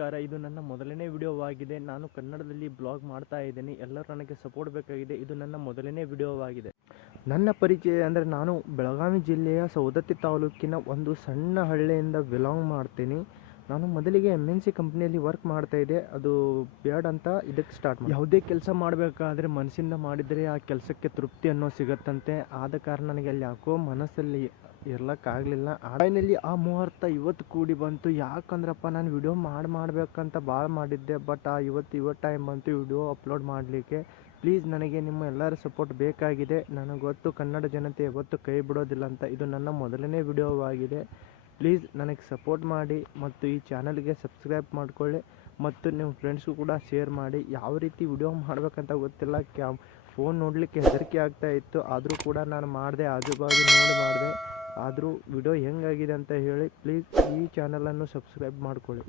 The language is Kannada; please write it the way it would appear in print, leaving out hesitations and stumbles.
ನಮಸ್ಕಾರ. ಇದು ನನ್ನ ಮೊದಲನೇ ವಿಡಿಯೋವಾಗಿದೆ. ನಾನು ಕನ್ನಡದಲ್ಲಿ ಬ್ಲಾಗ್ ಮಾಡ್ತಾ ಇದ್ದೀನಿ. ಎಲ್ಲರೂ ನನಗೆ ಸಪೋರ್ಟ್ ಬೇಕಾಗಿದೆ. ಇದು ನನ್ನ ಮೊದಲನೇ ವಿಡಿಯೋವಾಗಿದೆ. ನನ್ನ ಪರಿಚಯ ಅಂದರೆ ನಾನು ಬೆಳಗಾವಿ ಜಿಲ್ಲೆಯ ಸವದತ್ತಿ ತಾಲೂಕಿನ ಒಂದು ಸಣ್ಣ ಹಳ್ಳಿಯಿಂದ ಬಿಲಾಂಗ್ ಮಾಡ್ತೀನಿ. ನಾನು ಮೊದಲಿಗೆ MNC ಕಂಪ್ನಿಯಲ್ಲಿ ವರ್ಕ್ ಮಾಡ್ತಾಯಿದ್ದೆ. ಅದು ಬೇಡ ಅಂತ ಇದಕ್ಕೆ ಸ್ಟಾರ್ಟ್ ಮಾಡಿ. ಯಾವುದೇ ಕೆಲಸ ಮಾಡಬೇಕಾದ್ರೆ ಮನಸ್ಸಿಂದ ಮಾಡಿದರೆ ಆ ಕೆಲಸಕ್ಕೆ ತೃಪ್ತಿ ಅನ್ನೋ ಸಿಗುತ್ತಂತೆ. ಆದ ಕಾರಣ ನನಗೆ ಅಲ್ಲಿ ಯಾಕೋ ಮನಸ್ಸಲ್ಲಿ ಇರ್ಲಕ್ಕಾಗಲಿಲ್ಲ. ಫೈನಲಿ ಆ ಮುಹೂರ್ತ ಇವತ್ತು ಕೂಡಿ ಬಂತು. ಯಾಕಂದ್ರಪ್ಪ ನಾನು ವಿಡಿಯೋ ಮಾಡಬೇಕಂತ ಭಾಳ ಮಾಡಿದ್ದೆ. ಬಟ್ ಇವತ್ತು ಟೈಮ್ ಬಂತು ವಿಡಿಯೋ ಅಪ್ಲೋಡ್ ಮಾಡಲಿಕ್ಕೆ. ಪ್ಲೀಸ್ ನನಗೆ ನಿಮ್ಮ ಎಲ್ಲರ ಸಪೋರ್ಟ್ ಬೇಕಾಗಿದೆ. ನನಗೆ ಗೊತ್ತು ಕನ್ನಡ ಜನತೆ ಯಾವತ್ತೂ ಕೈ ಬಿಡೋದಿಲ್ಲ ಅಂತ. ಇದು ನನ್ನ ಮೊದಲನೇ ವಿಡಿಯೋವಾಗಿದೆ. ಪ್ಲೀಸ್ ನನಗೆ ಸಪೋರ್ಟ್ ಮಾಡಿ ಮತ್ತು ಈ ಚಾನಲ್ಗೆ ಸಬ್ಸ್ಕ್ರೈಬ್ ಮಾಡಿಕೊಳ್ಳಿ ಮತ್ತು ನಿಮ್ಮ ಫ್ರೆಂಡ್ಸ್ಗೂ ಕೂಡ ಶೇರ್ ಮಾಡಿ. ಯಾವ ರೀತಿ ವಿಡಿಯೋ ಮಾಡಬೇಕಂತ ಗೊತ್ತಿಲ್ಲ. ಫೋನ್ ನೋಡಲಿಕ್ಕೆ ಹೆದರಿಕೆ ಆಗ್ತಾಯಿತ್ತು. ಆದರೂ ಕೂಡ ನಾನು ಮಾಡಿದೆ, ಆಜು ಬಾಜು ನೋಡಿ ಮಾಡಿದೆ. ಆದರೂ ವಿಡಿಯೋ ಹೆಂಗಾಗಿದೆ ಅಂತ ಹೇಳಿ ಪ್ಲೀಸ್ ಈ ಚಾನಲನ್ನು ಸಬ್ಸ್ಕ್ರೈಬ್ ಮಾಡಿಕೊಳ್ಳಿ.